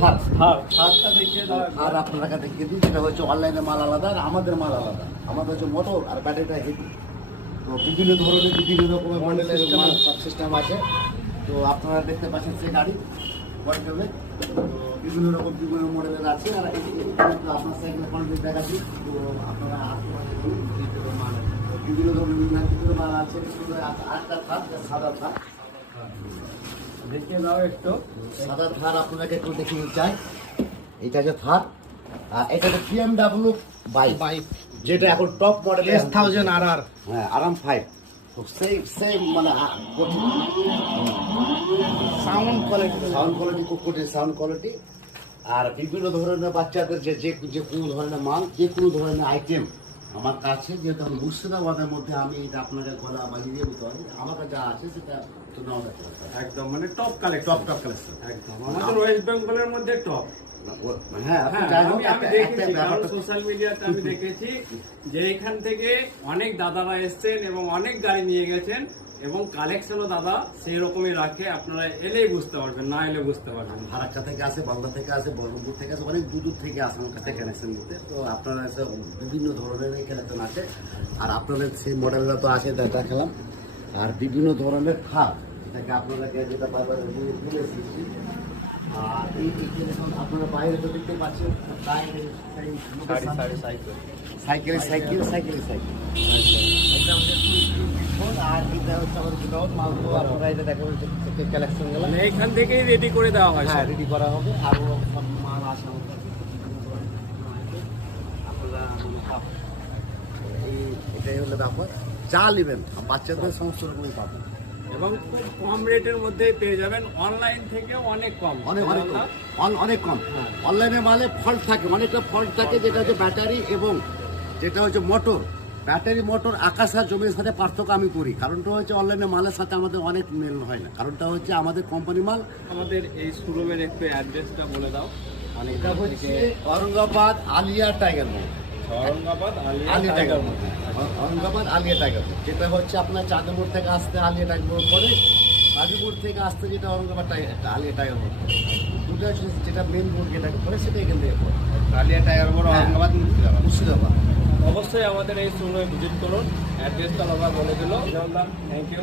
থারটা দেখিয়ে দাও। আর আপনারা দেখিয়ে দিই, যেটা হচ্ছে অনলাইনে মাল আলাদা আর আমাদের মাল আলাদা। আমাদের হচ্ছে মোটর আর ব্যাটারিটা হেভি। তো বিভিন্ন ধরনের বিভিন্ন রকমের মডেলের মাল সব সিস্টেম আছে। তো আপনারা দেখতে পাচ্ছেন সে গাড়ি বলবে বিভিন্ন রকম বিভিন্ন মডেলের আছে। আর আপনার সাইকেল কন্ট্রোল দেখাচ্ছি। তো আপনারা বিভিন্ন ধরনের মাল আছে। আটটা থার, সাদা থার দেখিয়ে দাও একটু। সাদা থার আপনাকে একটু দেখিয়ে চাই। এটা যে থার, আর এটা হচ্ছে BMW বাইক, যেটা এখন টপ মডেল S1000RR। হ্যাঁ, আরাম 5। তো সেই মানে সাউন্ড কোয়ালিটি খুব কঠিন সাউন্ড কোয়ালিটি। আর বিভিন্ন ধরনের বাচ্চাদের যে কোনো ধরনের মাল, যে কোনো ধরনের আইটেম আমার কাছে, যেহেতু আমি মুর্শিদাবাদের মধ্যে আমি এটা আপনাকে গলা বাজিয়ে দিয়ে বলতে পারি। আমার কাছে যা আছে সেটা তো নাও দেখতে পারেন। একদম মানে টপ কালেকশন। টপ কালেকশন একদম আমাদের ওয়েস্ট বেঙ্গলের মধ্যে টপ। হ্যাঁ, আমি দেখেছি, কারণ সোশ্যাল মিডিয়াতে আমি দেখেছি যে এখান থেকে অনেক দাদারা এসছেন এবং অনেক গাড়ি নিয়ে গেছেন, এবং কালেকশনও দাদা সেই রকমই রাখে। আপনারা এলেই বুঝতে পারবেন, না এলে বুঝতে পারবেন। ফারাক্কা থেকে আসে, বাংলা থেকে আসে, বহরমপুর থেকে আসে, অনেক দূর থেকে আসে আমার কাছে কানেকশন নিতে। তো আপনারা বিভিন্ন ধরনের কানেকশন আছে। আর আপনাদের সেই মডেলটা তো আছে, দেখালাম। আর বিভিন্ন ধরনের থার, যেটাকে আপনাদেরকে যেটা বারবার বলেছি। আর এই আপনারা বাইরে তো দেখতে পাচ্ছেন সাইকেল। এটা হচ্ছে আর এটা হচ্ছে আমাদের গোডাউন মাল। তো আপনারা এটা দেখা হচ্ছে কালেকশন গেল, এখান থেকেই রেডি করে দেওয়া হয়। হ্যাঁ, রেডি করা হবে। আরও সব মাল আসে আমাদের কাছে। আপনারা এটাই হলো ব্যাপার। যা নেবেন বাচ্চাদের সমস্ত রকমই পাবেন, এবং খুব কম রেটের মধ্যে পেয়ে যাবেন। অনলাইন থেকেও অনেক কম, অনেক কম। অনলাইনে মালে ফল্ট থাকে, অনেকটা ফল্ট থাকে, যেটা হচ্ছে ব্যাটারি এবং যেটা হচ্ছে মোটর। ব্যাটারি মোটর আকাশ আর জমির সাথে পার্থক্য আমি করি। কারণটা হচ্ছে অনলাইনে মালের সাথে আমাদের অনেক মেল হয় না। কারণটা হচ্ছে আমাদের কোম্পানি মাল। আমাদের এই শোরুমের একটু অ্যাড্রেসটা বলে দাও। এটা হচ্ছে औरंगाबाद আলিয়া টাইগার মোড়। औरंगाबाद আলিয়া টাইগার মোড়, औरंगाबाद আলিয়া টাইগার মোড়। যেটা হচ্ছে আপনার চাঁদপুর থেকে আসতে আলিয়া টাইগার মোড় পড়ে, হাজিপুর থেকে আসতে যেটা औरंगाबाद আলিয়া টাইগার মোড়। দুটো যেটা মেন রোড যেটাকে পড়ে সেটা এখান থেকে পড়ে আলিয়া টাইগার মোড়, औरंगाबाদ, মুর্শিদাবাদ। অবশ্যই আমাদের এই শোরুমে ভিজিট করুন। অ্যাড্রেসটা বাবা বলে দিল। Thank you.